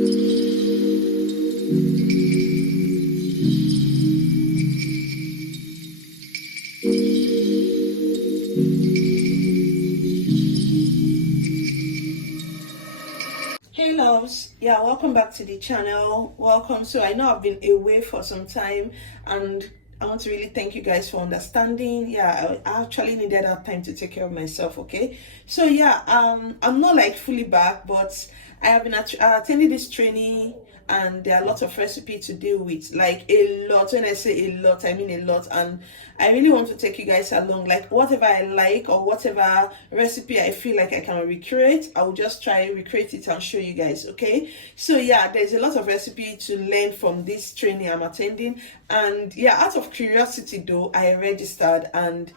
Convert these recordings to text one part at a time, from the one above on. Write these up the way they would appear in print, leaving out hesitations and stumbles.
Hey loves, yeah, welcome back to the channel. Welcome. So I know I've been away for some time, and I want to really thank you guys for understanding. Yeah, I actually needed that time to take care of myself. Okay, so yeah, I'm not like fully back, but I have been attending this training, and there are a lot of recipe to deal with, like a lot. When I say a lot, I mean a lot. And I really want to take you guys along, like whatever I like or whatever recipe I feel like I can recreate, I will just try recreate it and show you guys. Okay, so yeah, there's a lot of recipe to learn from this training I'm attending. And yeah, out of curiosity though, I registered, and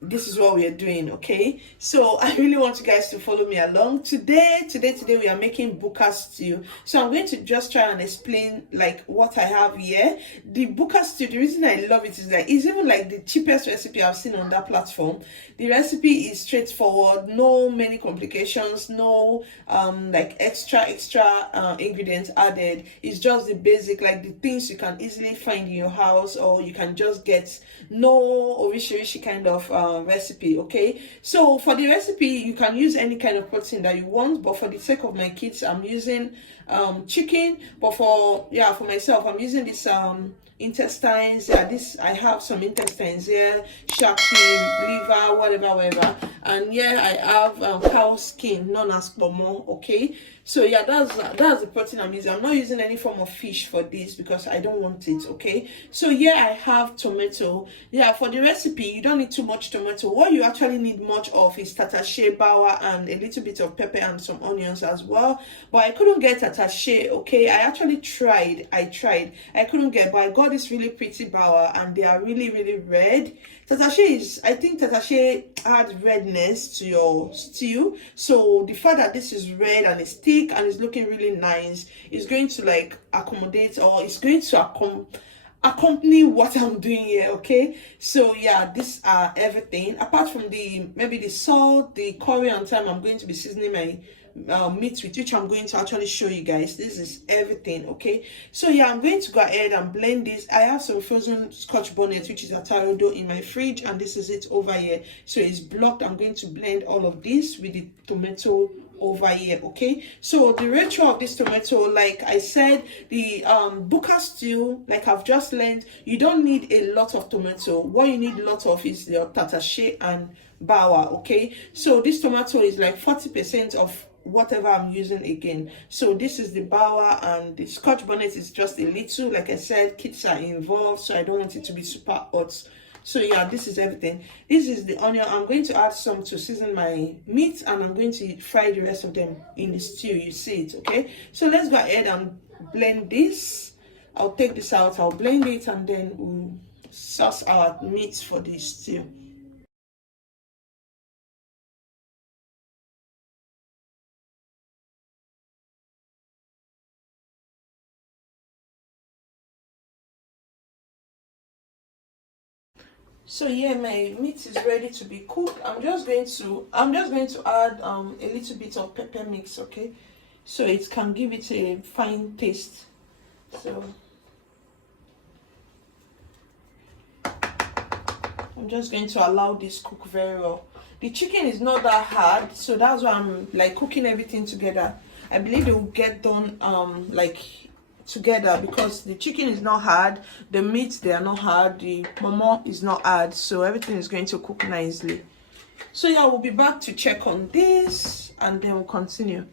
this is what we are doing. Okay, so I really want you guys to follow me along. Today we are making Buka stew. So I'm going to just try and explain like what I have here. The Buka stew, the reason I love it is that it's even like the cheapest recipe I've seen on that platform. The recipe is straightforward, no many complications, no like extra ingredients added. It's just the basic, like the things you can easily find in your house, or you can just get. No orishi kind of recipe. Okay, so for the recipe you can use any kind of protein that you want, but for the sake of my kids I'm using chicken. But for myself I'm using this intestines. Yeah, this I have some intestines here, shark fin, liver, whatever. And yeah, I have cow skin known as pomo. Okay, so yeah, that's the protein I'm using. I'm not using any form of fish for this because I don't want it. Okay, so yeah, I have tomato. Yeah, for the recipe you don't need too much tomato. What you actually need much of is tatashe, bawa, and a little bit of pepper and some onions as well. But I couldn't get tatashe. Okay, I actually tried. I couldn't get, but I got this really pretty bawa, and they are really red. I think tatashe adds redness to your stew. So the fact that this is red and it's thick and it's looking really nice is going to like accommodate, or it's going to accompany what I'm doing here. Okay, so yeah, these are everything apart from maybe the salt, the curry and thyme I'm going to be seasoning my meat with, which I'm going to actually show you guys. This is everything. Okay, so yeah, I'm going to go ahead and blend this. I have some frozen scotch bonnet, which is atarodo, in my fridge, and this is it over here, so it's blocked. I'm going to blend all of this with the tomato over here. Okay, so the ratio of this tomato, like I said, the Buka stew, like I've just learned, you don't need a lot of tomato. What you need a lot of is your tatashe and bawa. Okay, so this tomato is like 40% of whatever I'm using again. So this is the bawa, and the scotch bonnet is just a little. Like I said, kids are involved, so I don't want it to be super hot. So yeah, this is everything. This is the onion. I'm going to add some to season my meat, and I'm going to fry the rest of them in the stew. You see it. Okay, so let's go ahead and blend this. I'll take this out, I'll blend it, and then we'll sauce our meat for the stew. So yeah, my meat is ready to be cooked. I'm just going to add a little bit of pepper mix. Okay, so it can give it a fine taste. So I'm just going to allow this cook very well. The chicken is not that hard, so that's why I'm like cooking everything together. I believe it will get done like together, because the chicken is not hard, the meat, they are not hard, the momo is not hard, so everything is going to cook nicely. So yeah, we'll be back to check on this and then we'll continue.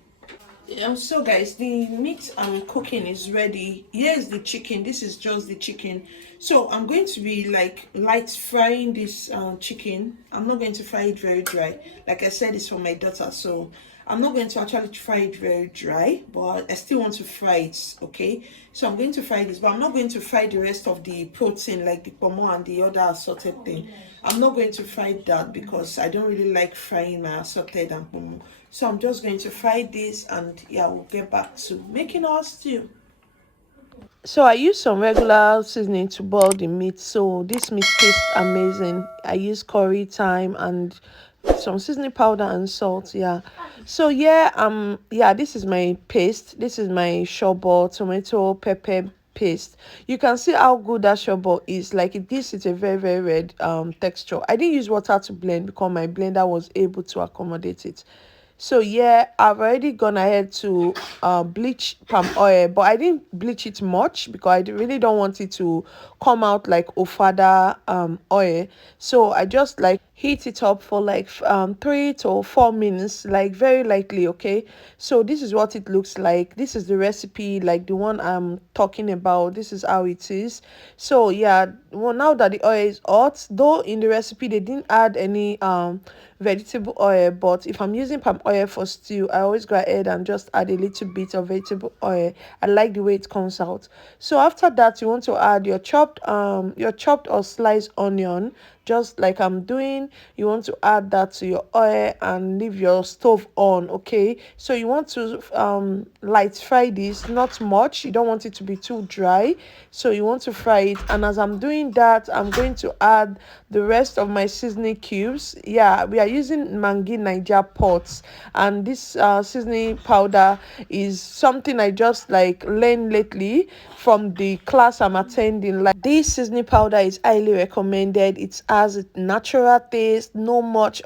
So guys, the meat I'm cooking is ready. Here's the chicken. This is just the chicken. So I'm going to be like light frying this chicken. I'm not going to fry it very dry. Like I said, it's for my daughter, so I'm not going to actually fry it very dry, but I still want to fry it. Okay, so I'm going to fry this, but I'm not going to fry the rest of the protein, like the pomo and the other assorted thing. I'm not going to fry that because I don't really like frying my assorted and pomo. So I'm just going to fry this, and yeah, we'll get back to making our stew. So I use some regular seasoning to boil the meat, so this meat tastes amazing. I use curry, thyme, and some seasoning powder and salt. Yeah, so yeah, yeah, this is my paste. This is my shobo tomato pepper paste. You can see how good that shobo is. Like, it gives it a very, very red texture. I didn't use water to blend because my blender was able to accommodate it. So yeah, I've already gone ahead to bleach palm oil, but I didn't bleach it much because really don't want it to come out like ofada oil. So I just like heat it up for like 3 to 4 minutes, like very lightly. Okay, so this is what it looks like. This is the recipe, like the one I'm talking about. This is how it is. So yeah, well, now that the oil is hot, though in the recipe they didn't add any vegetable oil, but if I'm using palm oil for stew, I always go ahead and just add a little bit of vegetable oil. I like the way it comes out. So after that, you want to add your chopped or sliced onion, just like I'm doing. You want to add that to your oil and leave your stove on. Okay, so you want to light fry this, not much. You don't want it to be too dry, so you want to fry it. And as I'm doing that, I'm going to add the rest of my seasoning cubes. Yeah, we are using Mangi Niger pots, and this seasoning powder is something I just like learned lately from the class I'm attending. Like, this seasoning powder is highly recommended. It has a natural taste, no much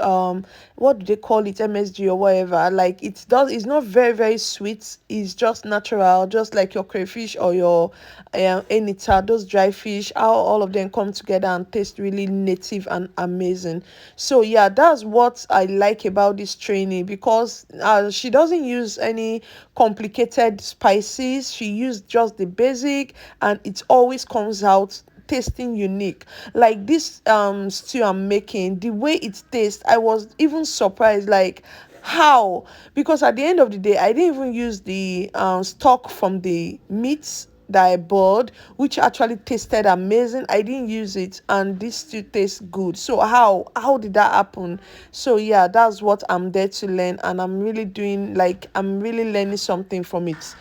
what do they call it, MSG or whatever. Like, it's not very, very sweet. It's just natural, just like your crayfish or your enita, those dry fish, how all of them come together and taste really native and amazing. So yeah, that's what I like about this training, because she doesn't use any complicated spices. She used just the basic, and it always comes out tasting unique. Like this stew I'm making, the way it tastes, I was even surprised, like how, because at the end of the day, I didn't even use the stock from the meats that I bought, which actually tasted amazing. I didn't use it, and this still tastes good. So how did that happen? So yeah, that's what I'm there to learn, and I'm really learning something from it.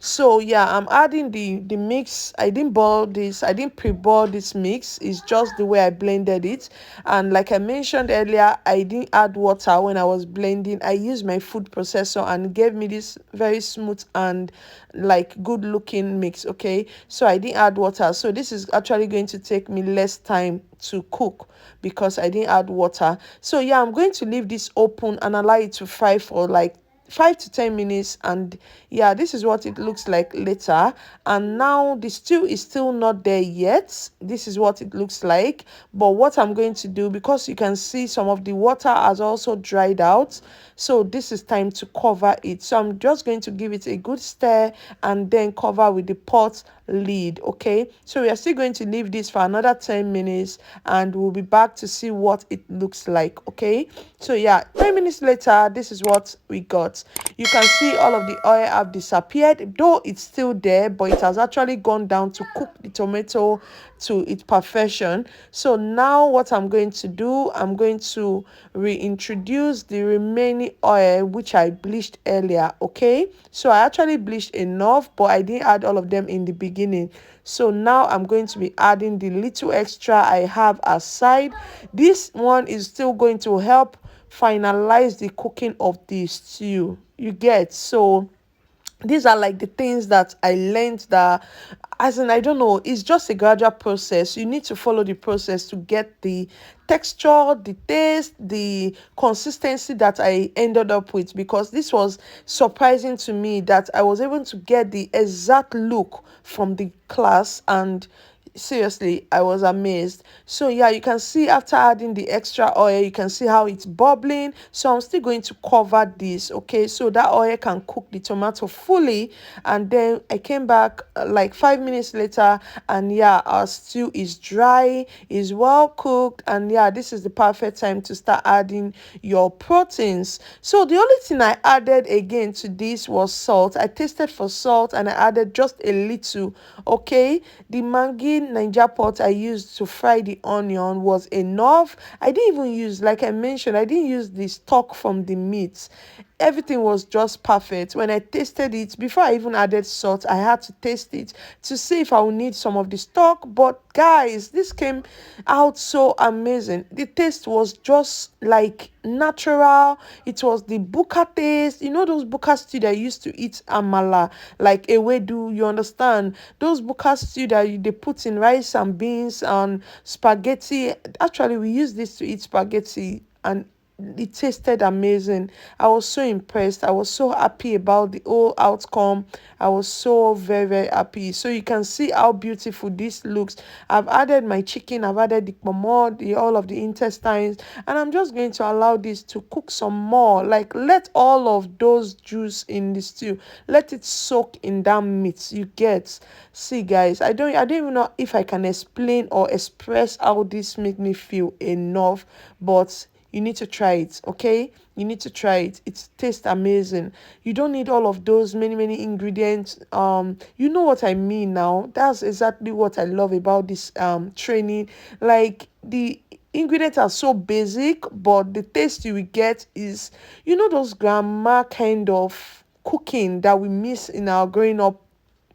So yeah, I'm adding the mix. I didn't boil this, I didn't pre-boil this mix. It's just the way I blended it. And like I mentioned earlier, I didn't add water when I was blending. I used my food processor, and it gave me this very smooth and like good looking mix. Okay, so I didn't add water, so this is actually going to take me less time to cook because I didn't add water. So yeah, I'm going to leave this open and allow it to fry for like 5 to 10 minutes. And yeah, this is what it looks like later. And now the stew is still not there yet. This is what it looks like. But what I'm going to do, because you can see some of the water has also dried out, so this is time to cover it. So I'm just going to give it a good stir and then cover with the pot lid. Okay, so we are still going to leave this for another 10 minutes, and we'll be back to see what it looks like. Okay, so yeah, 10 minutes later, this is what we got. You can see all of the oil have disappeared, though it's still there, but it has actually gone down to cook the tomato to its perfection. So now what I'm going to do, I'm going to reintroduce the remaining oil which I bleached earlier. Okay, so I actually bleached enough, but I didn't add all of them in the beginning. So now I'm going to be adding the little extra I have aside. This one is still going to help finalize the cooking of the stew, you get. So these are like the things that I learned, that as in, I don't know, it's just a gradual process. You need to follow the process to get the texture, the taste, the consistency that I ended up with, because this was surprising to me that I was able to get the exact look from the class. And seriously, I was amazed. So yeah, you can see after adding the extra oil, you can see how it's bubbling. So I'm still going to cover this. Okay, so that oil can cook the tomato fully. And then I came back like 5 minutes later, and yeah, our stew is dry, is well cooked. And yeah, this is the perfect time to start adding your proteins. So the only thing I added again to this was salt. I tasted for salt, and I added just a little. Okay, the Mangi Ninja pot I used to fry the onion was enough. I didn't even use, like I mentioned, I didn't use the stock from the meat. everything was just perfect. When I tasted it, before I even added salt, I had to taste it to see if I would need some of the stock. But guys, this came out so amazing. The taste was just like natural. It was the Buka taste. You know those Buka stew that you used to eat amala, like ewedu, you understand? Those Buka stew that they put in rice and beans and spaghetti. Actually, we use this to eat spaghetti, and it tasted amazing. I was so impressed. I was so happy about the whole outcome. I was so very, very happy. So you can see how beautiful this looks. I've added my chicken, I've added the pomo, all of the intestines, and I'm just going to allow this to cook some more. Like, let all of those juice in the stew, let it soak in that meat. You get, see guys, I don't even know if I can explain or express how this make me feel enough, but you need to try it, okay? You need to try it. It tastes amazing. You don't need all of those many ingredients. You know what I mean now. That's exactly what I love about this training. Like, the ingredients are so basic, but the taste you will get is, you know, those grandma kind of cooking that we miss in our growing up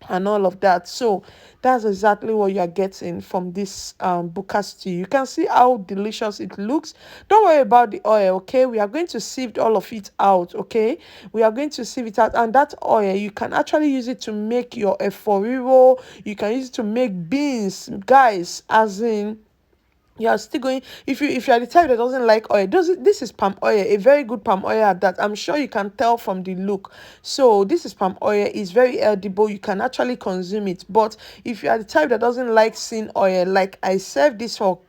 and all of that. So that's exactly what you are getting from this Buka stew. You can see how delicious it looks. Don't worry about the oil, okay? We are going to sieve all of it out, okay? We are going to sieve it out, and that oil, you can actually use it to make your eforivo. You can use it to make beans, guys, as in, you are still going, if you are the type that doesn't like oil, this is palm oil, a very good palm oil at that. I'm sure you can tell from the look. So this is palm oil. It's very edible. You can actually consume it. But if you are the type that doesn't like seeing oil, like I serve this for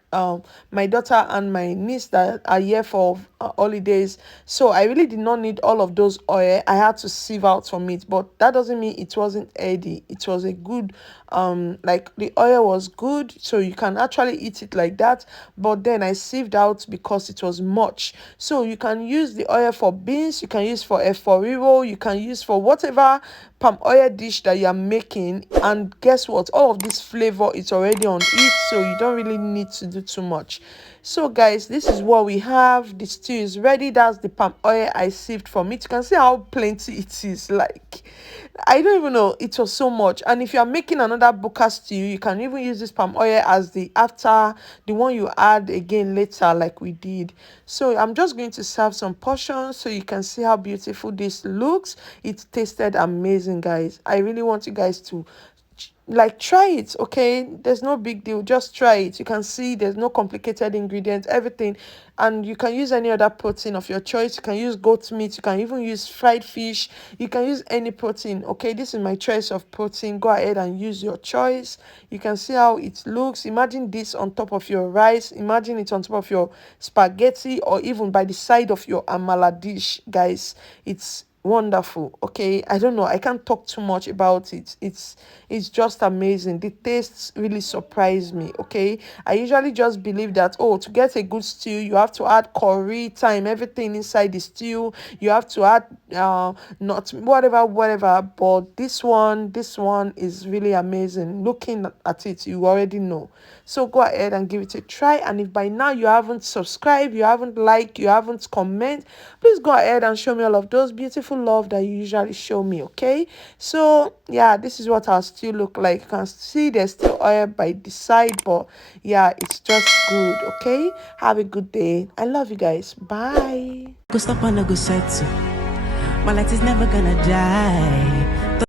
my daughter and my niece that are here for holidays, so I really did not need all of those oil. I had to sieve out from it, but that doesn't mean it wasn't healthy. It was a good, like, the oil was good, so you can actually eat it like that. But then I sieved out because it was much. So you can use the oil for beans, you can use for eforivo, you can use for whatever palm oil dish that you are making. And guess what, all of this flavor is already on it, so you don't really need to do too much. So guys, this is what we have. The stew is ready. That's the palm oil I sieved from it. You can see how plenty it is. Like, I don't even know, it was so much. And if you are making another Buka stew, you can even use this palm oil as the after, the one you add again later, like we did. So I'm just going to serve some portions so you can see how beautiful this looks. It tasted amazing, guys. I really want you guys to, like, try it, okay? There's no big deal, just try it. You can see there's no complicated ingredients, everything. And you can use any other protein of your choice. You can use goat meat, you can even use fried fish, you can use any protein, okay? This is my choice of protein. Go ahead and use your choice. You can see how it looks. Imagine this on top of your rice, imagine it on top of your spaghetti, or even by the side of your amala dish, guys. It's wonderful, okay? I don't know, I can't talk too much about it. It's just amazing. The tastes really surprised me, okay? I usually just believe that, oh, to get a good stew, you have to add curry, thyme, everything inside the stew. You have to add not whatever. But this one is really amazing. Looking at it, you already know. So go ahead and give it a try. And if by now you haven't subscribed, you haven't liked, you haven't comment, please go ahead and show me all of those beautiful love that you usually show me, okay? So yeah, this is what our stew look like. You can see there's still oil by the side, but yeah, it's just good, okay? Have a good day. I love you guys. Bye. Go stop on a good side too. My light is never gonna die.